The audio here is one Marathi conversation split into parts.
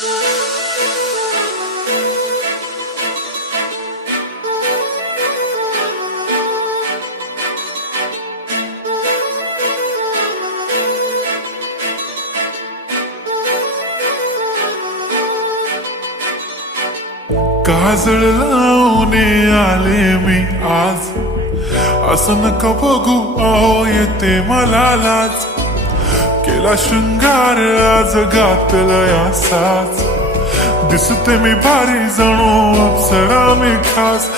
काजळ लावून आले मी आज, असं नका बघू अहो येते मला लाज. केला शृंगार आज घातलाय असाच, दिसते मी भारी जणू अप्सरा मी खास.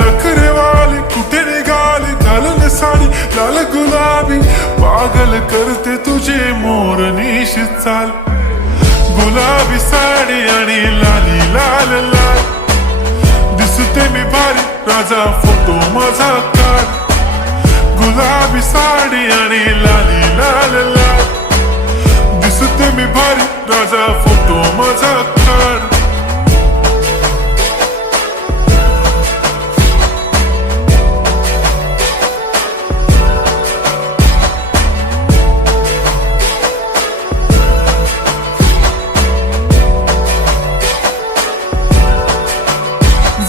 नखरेवाली कुठे निघाली, घालून साडी लाल गुलाबी, पागल करते तुझे मोरनीश चाल. गुलाबी साडी आणि लाली लाल लाल, दिसते मी भारी राजा फोटो माझा काढ. गुलाबी साडी आणि लाली लाल लाल, दिसते मी भारी राजा फोटो माझा काढ.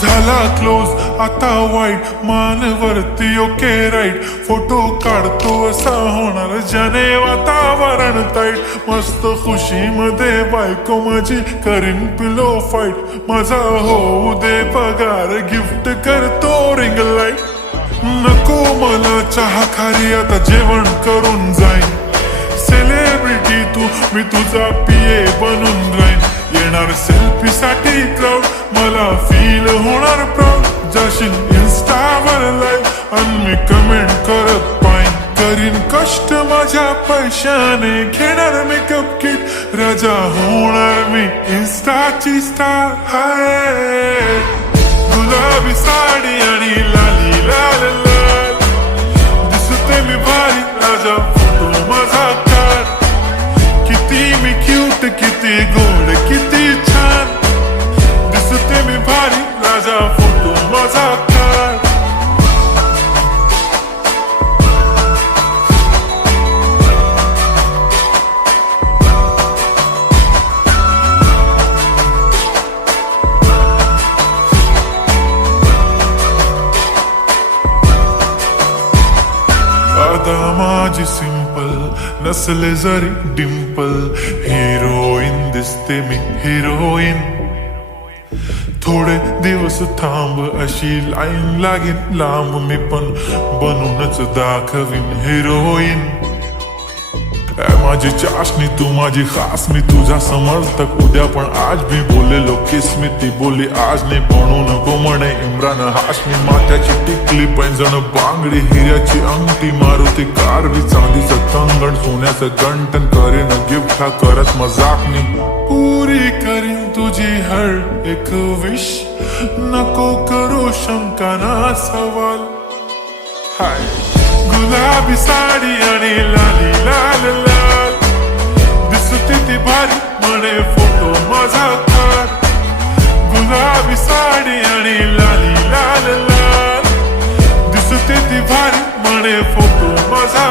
झाला क्लोज आता वाईट, मानवरती ओके राईट. फोटो काढतो असा होणार ज्याने वातावरण ताईट. मस्त खुशी मध्ये बायको माझी करीन पिलो फाईट. माझा होऊ दे पगार, गिफ्ट करतो रिंग लाईट. नको मला चहा खारी, आता जेवण करून जाईन. सेलिब्रिटी तू, मी तुझा पिये बनून राहीन. येणार सेल्फी साठी क्राऊड, मला फील होणार प्राऊड. जाशील इन्स्टावर लाईव्ह आणि मी कमेंट करत पाईन. करीन कष्ट माझ्या पैशाने, घेणार मेकअप किट. राजा होणार मी इन्स्टाची स्टार. हाय गुलाबी साडी आणि लाली लाल लाल, दिसते मी भारी राजा फोटो माझा काढ. किती मी क्यूट, किती गोड, किती छान, दिसते मी भारी राजा फोटो माझा काढ. आता माझी सिंपल, नसले जरी डिंपल. हिरोईन दिसते मी हिरोईन. थोडे दिवस थांब अशी लाईन लागेल लांब, मी पण बनूनच दाखवीन हिरोईन. माझी चाशनी तू माझी खास, मी तुझा समर्थक उद्या पण आज मी बोलेलो किस मी. ती बोली आज नाही बनू नको म्हणे इम्रान हाशमी. माथ्याची टिकली पैंजण बांगडी, हिऱ्याची अंगठी, मारुती कारवी, चांदीचं कंगण, सोन्याचं गंटन. करेन गिफ्ट हा करत मजाक मी. पुरी करीन तुझी हर एक विश, नको करू शंका ना सवाल. हाय गुलाबी साडी आणि लाली लाल लाल, दिसते ती भारी म्हणे फोटो माझा काढ. गुलाबी साडी आणि लाली लाल लाल, दिसते ती भारी म्हणे फोटो माझा.